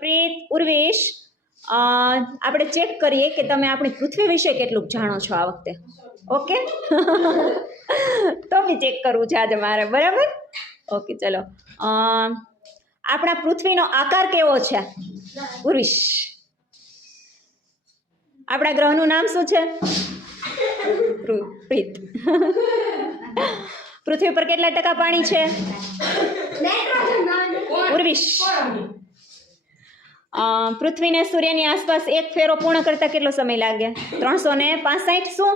પ્રીત, ઉર્વેશ, આપણે ચેક કરીએ કે તમે આપણી પૃથ્વી વિશે કેટલું જાણો છો આ વખતે. ઓકે તો બી ચેક કરવું છે આજે મારે, બરાબર? ઓકે, ચલો. આપણા પૃથ્વીનો આકાર કેવો છે? ઉર્વેશ, આપણા ગ્રહનું નામ શું છે? પ્રીત. પૃથ્વી પર કેટલા ટકા પાણી છે? ઉર્વેશ, પૃથ્વીને સૂર્યની આસપાસ એક ફેરો પૂર્ણ કરતા કેટલો સમય લાગે? 365 શું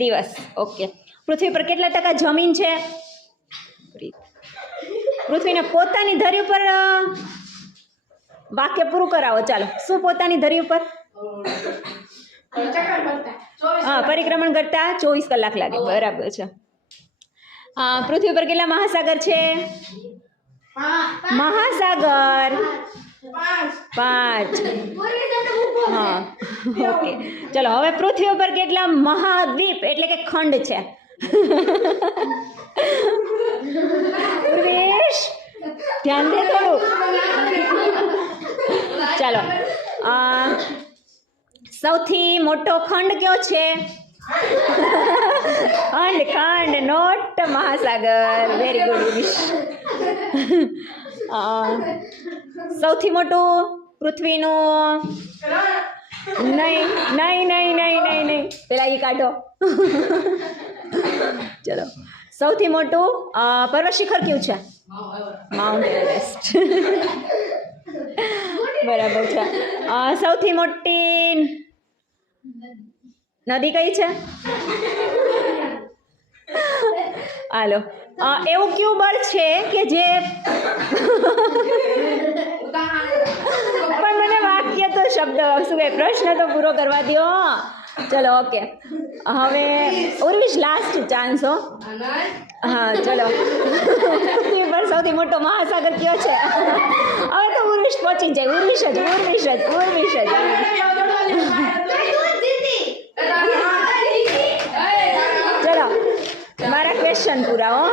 દિવસ. ઓકે. પૃથ્વી પર કેટલા ટકા જમીન છે? પૃથ્વીને પોતાની ધરી ઉપર વાક્ય પૂરું કરાવો. ચાલો, શું પોતાની ધરી ઉપર? પરિક્રમણ કરતા 24 કલાક લાગે. બરાબર છે. પૃથ્વી પર કેટલા મહાસાગર છે? મહાસાગર 5. હા, ઓકે. ચલો, હવે પૃથ્વી ઉપર કેટલા મહાદ્વીપ એટલે કે ખંડ છે? ઉર્વેશ, ધ્યાન દે થોડું. ચાલો, સૌથી મોટો ખંડ કયો છે? ખંડ, નોટ મહાસાગર. Very good Urvesh. સૌથી મોટું પૃથ્વીનું નહીં પેલા એ કાઢો. ચલો, સૌથી મોટું પર્વત શિખર કયું છે? Mount Everest. બરાબર છે. સૌથી મોટી નદી કઈ છે? હાલો, એવું કયું બળ છે કે જે પણ મને વાક્ય તો શબ્દ શું કહે પ્રશ્ન તો પૂરો કરવા દો. ચલો, ઓકે. હવે ઉર્વેશ, લાસ્ટ ચાન્સ હો. હા, ચલો. પૃથ્વી પર સૌથી મોટો મહાસાગર કયો છે? હવે તો ઉર્વેશ પહોંચી જાય. ઉર્વેશ જ. ચલો, મારા ક્વેશ્ચન પૂરા હો.